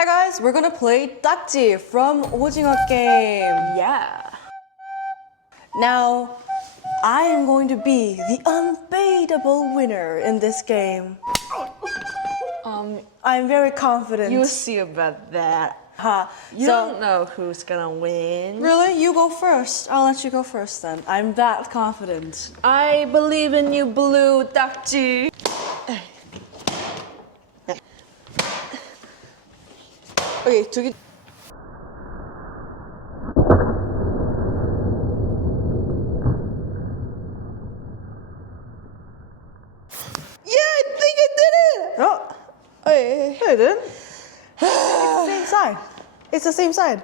Hi guys, we're gonna play 딱지 from 오징어 Game. Yeah. Now, I am going to be the unbeatable winner in this game. I'm very confident. You'll see about that. You So- don't know who's gonna win. Really? You go first. I'll let you go first then. I'm that confident. I believe in you, Blue 딱지. Okay, 저기. Yeah, I think I did it. Oh, Hey. I didn't. It's the same side. It's the same side.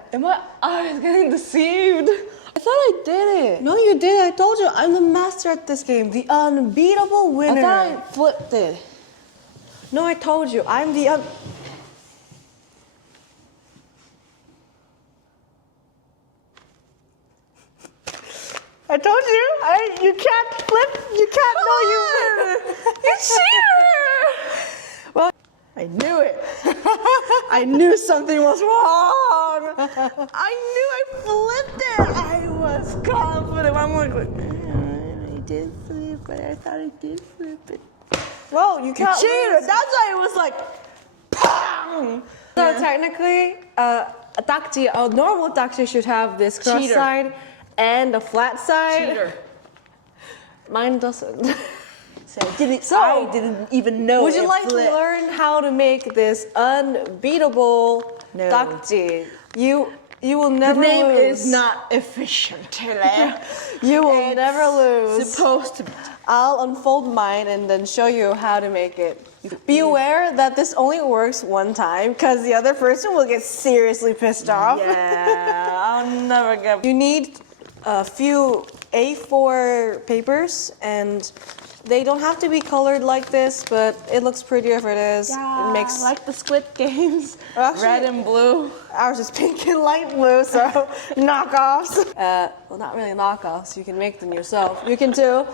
I was getting deceived. I thought I did it. No, you did. I told you. I'm the master at this game. The unbeatable I winner. thought I flipped it. No, I told you. I'm the I told you. You can't flip. You can't. No, you. You cheater! Well, I knew it. I knew something was wrong. I knew I flipped it. I was confident. I'm like, I did flip, but I thought I did flip it. Well, you can't. Cheater! lose. That's why it was like, bang! So technically, a 딱지, a normal 딱지 should have this cross Cheater. side and a flat side. Cheater. Mine doesn't. I didn't even know. Would you it like to flipped. learn how to make this unbeatable No. 딱지? You will The never name lose. is not efficient. You will It's never lose. Supposed to be. I'll unfold mine and then show you how to make it. Be aware that this only works one time because the other person will get seriously pissed off. Yeah, I'll never get. You need a few A4 papers and they don't have to be colored like this, but it looks pretty if it is. It makes like the Squid Games, Well, actually- red and blue. ours is pink and light blue, so knockoffs. Well, not really knockoffs. You can make them yourself. You can too.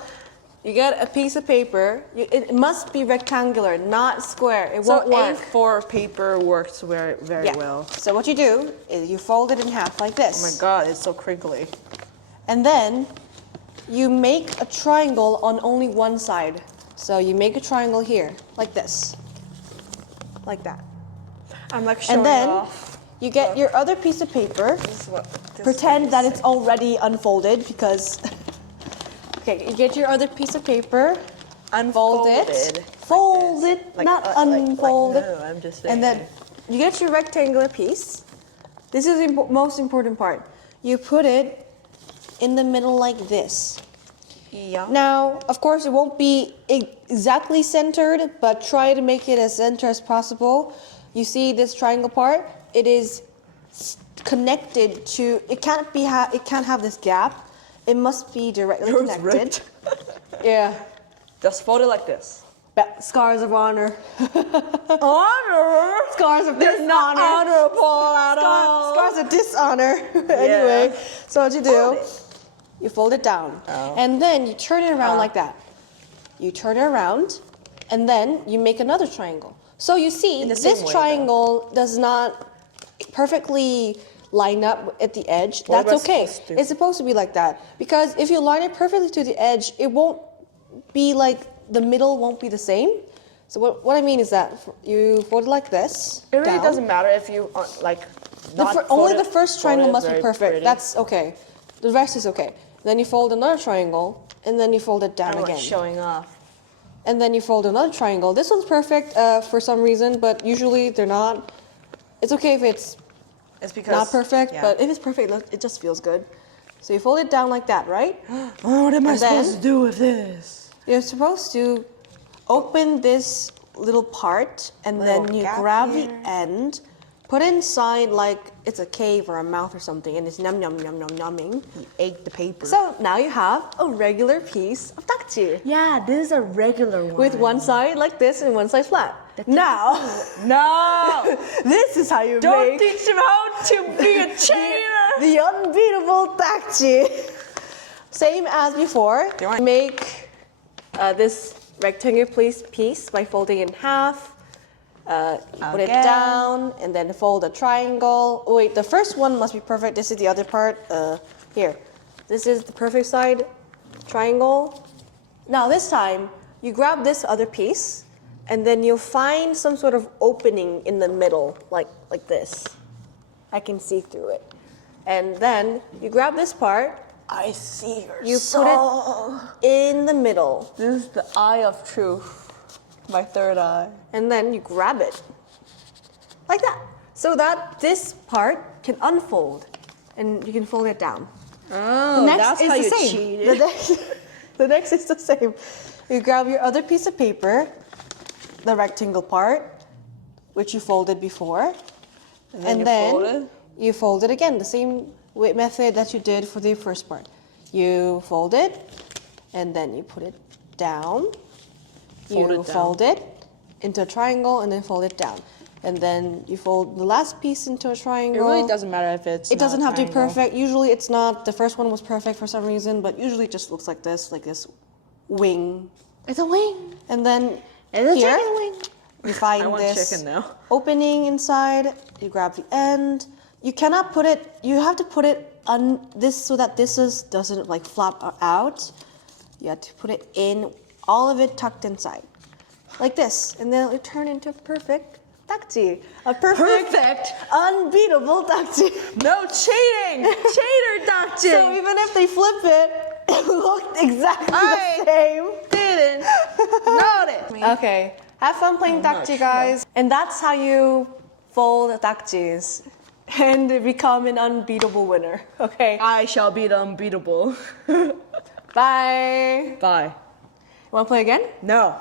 You get a piece of paper. It must be rectangular, not square. It So won't work. A4 paper works very Yeah. well. So what you do is you fold it in half like this. Oh my god, it's so crinkly. And then you make a triangle on only one side. So you make a triangle here, like this. Like that. I'm like showing And then off. you get your other piece of paper. This is what, Pretend that it's already unfolded because. Okay, you get your other piece of paper, unfold it, Unfolded. fold it, not unfold it. No, I'm just saying. And then you get your rectangular piece. This is the most important part. You put it in the middle like this. Yeah. Now, of course, it won't be exactly centered, but try to make it as centered as possible. You see this triangle part? It is connected to. It can't be. It can't have this gap. It must be directly Yours connected. ripped. Yeah. Just fold it like this. Scars of honor. Honor? Scars of They're not dishonor. honorable at all. Scars of dishonor. Anyway, so what you do? You fold it down, Oh. and then you turn it around like that. You turn it around, and then you make another triangle. So you see, In the same this way, triangle does not perfectly line up at the edge. What That's am I okay. supposed to? It's supposed to be like that because if you line it perfectly to the edge, it won't be like the middle won't be the same. So what I mean is that you fold it like this. It really down. doesn't matter if you like. Only the first triangle must be very perfect. pretty. That's okay. The rest is okay. Then you fold another triangle, and then you fold it down I'm again. like showing off. And then you fold another triangle. This one's perfect for some reason, but usually they're not. It's okay if it's It's because not perfect, yeah. but if it's perfect, it just feels good. So you fold it down like that, right? What am I And then- supposed to do with this? You're supposed to open this little part, and Little then you gap grab here. the end, put inside like it's a cave or a mouth or something, and it's yum yum yum yum yumming. You ate the paper. So now you have a regular piece of takji yeah, this is a regular one. with one side like this and one side flat. Now, No! this is how you Don't make teach him how to be a cheater! the unbeatable takji. Same as before. Do you want- Make this rectangular piece by folding in half. Put it Again. down and then fold a triangle. Oh, wait, the first one must be perfect. This is the other part. Here. This is the perfect side triangle. Now this time, you grab this other piece and then you'll find some sort of opening in the middle, like this. I can see through it. And then you grab this part, I see your you soul. put it in the middle, This is the eye of truth. My third eye. and then you grab it. Like that. So that this part can unfold and you can fold it down. Oh, The next that's is how the you same. cheated. The next is the same. You grab your other piece of paper, the rectangle part, which you folded before, and you then fold it? you fold it again, the same method that you did for the first part. You fold it, and then you put it down. Fold You it down. fold it into a triangle, and then fold it down. And then you fold the last piece into a It triangle. really doesn't matter if it's. It doesn't not have to be triangle. perfect. Usually it's not. The first one was perfect for some reason, but usually it just looks like this wing. It's a wing. And then It's a here, chicken wing. you find I want this chicken now. opening inside. You grab the end. You cannot put it, you have to put it on this so that doesn't like flap out. You have to put it in, all of it tucked inside. Like this. And then it'll turn into a perfect dakji. A perfect, unbeatable dakji. No cheating. Cheater, Doctor. So even if they flip it, it looked exactly I the same. didn't notice. Okay, have fun playing dakji, guys. And that's how you fold dakjis and become an unbeatable winner. Okay, I shall be the unbeatable. bye. Bye. Want to play again? No.